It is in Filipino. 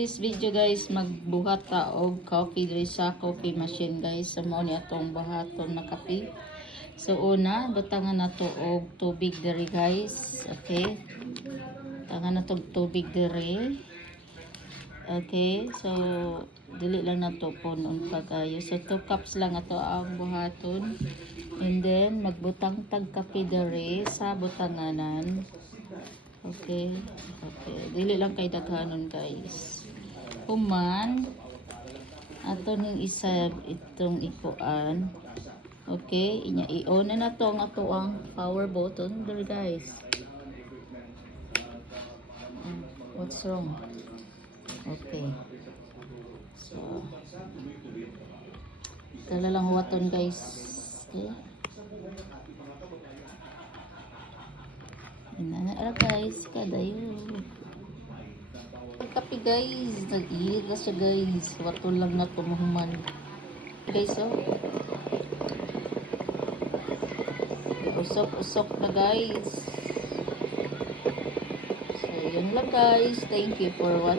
This video guys, magbuhat ta og coffee diri sa coffee machine guys. So mao ni atong buhaton na kape. So una, butangan nato og tubig diri guys. Okay? Butangan nato og tubig diri. Okay? So dili lang nato punon pagayo. So 2 cups lang ato ang buhaton. And then magbutang tag kape diri sa butanganan. Okay? Okay. Dili lang kay daghanon guys. Human ato ning isa itong ikuan. Okay, inya i-on na to ang ato ang power button there guys. What's wrong? Okay. So tala lang huwaton guys. Okay. Ina guys, kadayo. Kape guys, nag-iit na siya guys. Wato lang na tumuhuman. Guys, so usok-usok na guys. So yun lang guys. Thank you for watching.